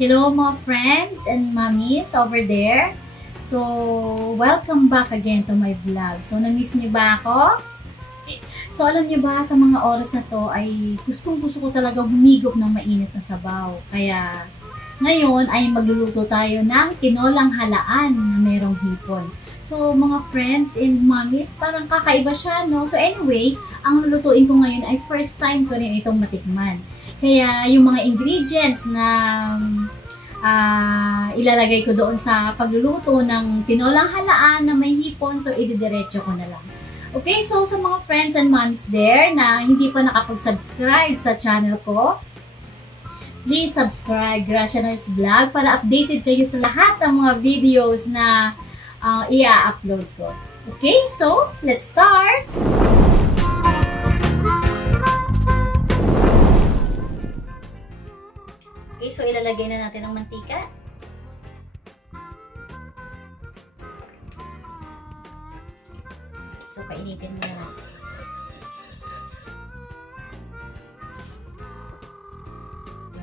Hello mga friends and mommies over there. So, welcome back again to my vlog. So, na-miss niyo ba ako? So, alam niyo ba, sa mga oras na to ay gustong-gusto ko talaga humigop ng mainit na sabaw. Kaya, ngayon ay magluluto tayo ng tinolang halaan na merong hipon. So, mga friends and mommies, parang kakaiba siya, no? So, anyway, ang lulutuin ko ngayon ay first time ko rin itong matikman. Kaya, yung mga ingredients na ilalagay ko doon sa pagluluto ng tinolang halaan na may hipon, so ididiretso ko na lang. Okay, so sa mga friends and mommies there na hindi pa nakapag-subscribe sa channel ko, please subscribe Gracia Noyes Vlog para updated kayo sa lahat ng mga videos na i-upload ko. Okay, so let's start! Okay, so ilalagay na natin ang mantika. So, painitin muna natin.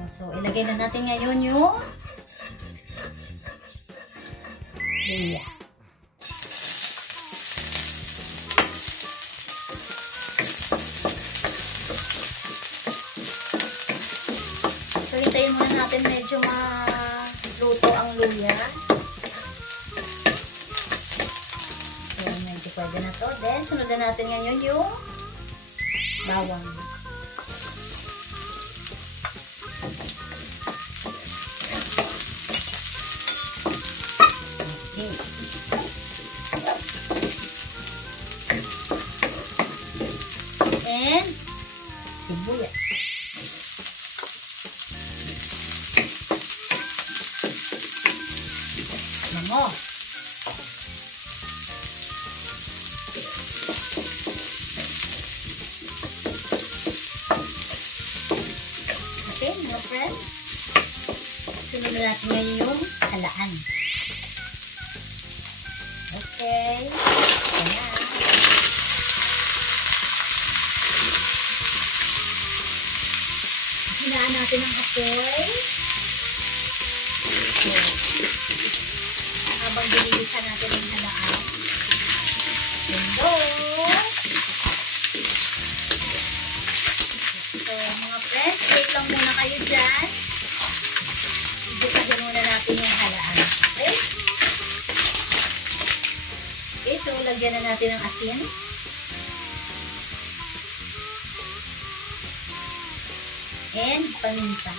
So, ilagay na natin ngayon yung luya. So, hintayin muna natin medyo maluto ang luya. Pwede na to. Then, sunod natin ngayon yung bawang. Okay. And, sibuyas. Mango. Okay, mga friends. Sunod na natin ngayon yung halaan. Okay. Ayan. Hinaan natin ang apoy. Okay. Habang binilisa natin ang halaan. Hello! So, mga friends, wait lang muna kayo dyan. Ibigay muna natin yung halaan. Okay? Okay, so lagyan na natin ang asin. And paminta.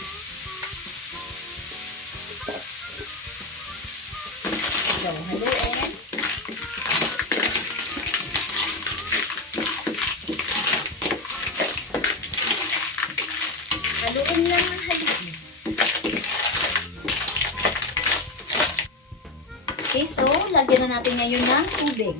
So, haluin. Haluin lang ang haluin. Okay, so lagyan na natin ngayon ng tubig.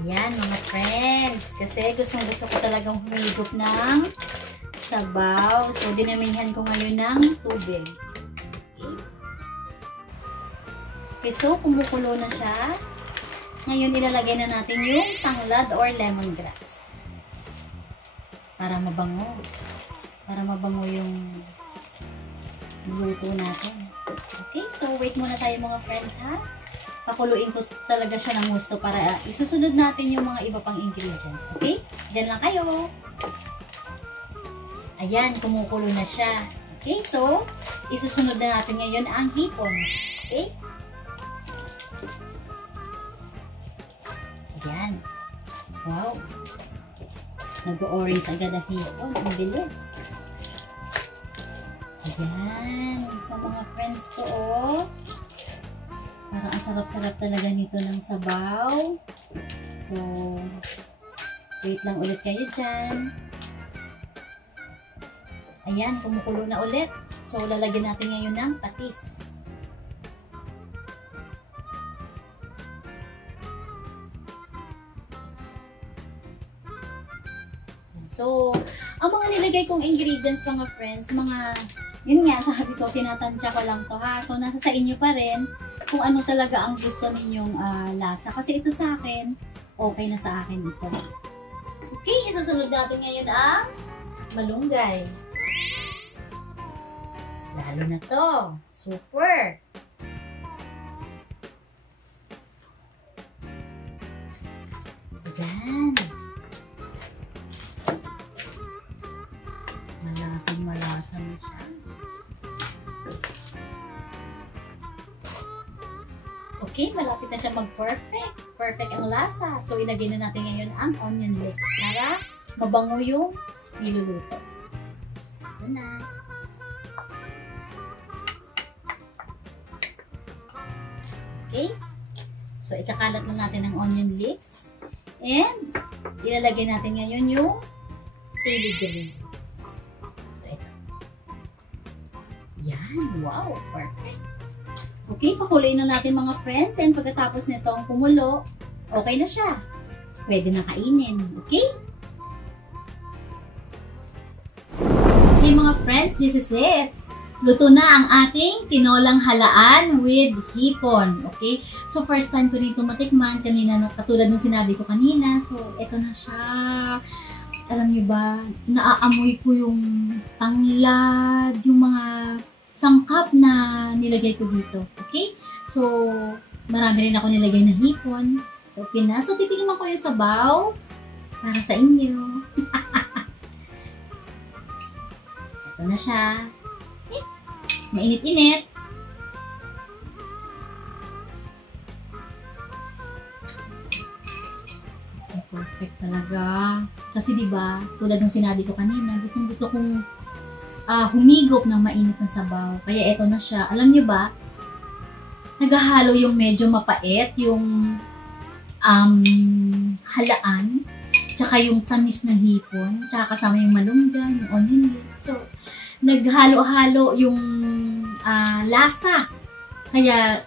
Ayan mga friends, kasi gusto ko talagang humigop ng sabaw. So dinamihan ko ngayon ng tubig. Okay, so kumukulo na siya. Ngayon ilalagay na natin yung tanglad or lemongrass. Para mabango. Para mabango yung luto natin. Okay, so wait muna tayo mga friends ha. Pakuluin ko talaga siya ng gusto para isusunod natin yung mga iba pang ingredients. Okay? Diyan lang kayo. Ayan, kumukulo na siya. Okay, so isusunod na natin ngayon ang hipon. Okay? Ayan. Wow. Nag-orange agad ang hipon. Ang bilis. Ayan. So, mga friends ko, oh. Parang ang sarap-sarap talaga nito ng sabaw. So, wait lang ulit kayo dyan. Ayan, kumukulo na ulit. So, lalagyan natin ngayon ng patis. So, ang mga nilagay kong ingredients mga friends, mga, yun nga, sabi ko, tinatansya ko lang to ha. So, nasa sa inyo pa rin kung ano talaga ang gusto ninyong lasa. Kasi ito sa akin, okay na sa akin ito. Okay, isusunod natin ngayon ang malunggay. Lalo na to. Super! Ayan. Malasang-malasa na siya. Okay, malapit na siya mag-perfect. Perfect ang lasa. So, ilagay na natin ngayon ang onion leeks para mabango yung niluluto. Ito na. Okay? So, ikakalat na natin ang onion leeks. And, ilalagay natin ngayon yung celery green. So, ito. Yan. Wow! Perfect. Okay, pakuloyin na natin mga friends. And pagkatapos nitong kumulo, okay na siya. Pwede na kainin. Okay? Okay mga friends, this is it. Luto na ang ating tinolang halaan with hipon. Okay? So, first time ko dito matikman. Kanina, katulad ng sinabi ko kanina. So, eto na siya. Alam niyo ba, naaamoy ko yung tanglad, yung mga sangkap na nilagay ko dito. Okay? So, marami rin ako nilagay na hipon. So, okay na. So, titignan ko yung sabaw para sa inyo. Ito na siya. Okay? Mainit-init. Okay, perfect talaga. Kasi diba, tulad ng sinabi ko kanina, gusto kong humigop ng mainit na sabaw. Kaya ito na siya. Alam niyo ba, naghahalo yung medyo mapait, yung halaan, tsaka yung tamis ng hipon, tsaka kasama yung malunggay, yung onion leeks. So, naghalo-halo yung lasa. Kaya,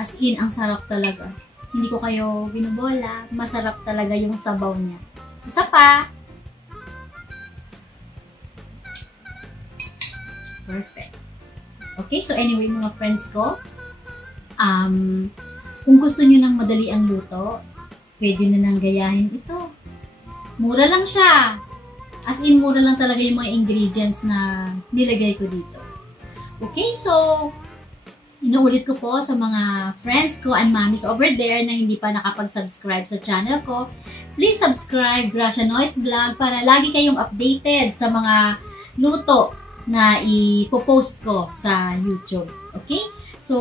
as in, ang sarap talaga. Hindi ko kayo binubola. Masarap talaga yung sabaw niya. Isa pa, perfect. Okay, so anyway mga friends ko, kung gusto nyo ng madali ang luto, pwede na nang gayahin ito. Mura lang siya. As in, mura lang talaga yung mga ingredients na nilagay ko dito. Okay, so, inuulit ko po sa mga friends ko and mommies over there na hindi pa nakapag-subscribe sa channel ko, please subscribe Gracia Noyes Vlog para lagi kayong updated sa mga luto na ipopost ko sa YouTube. Okay? So,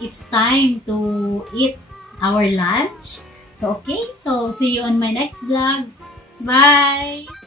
it's time to eat our lunch. So, okay? So, see you on my next vlog. Bye!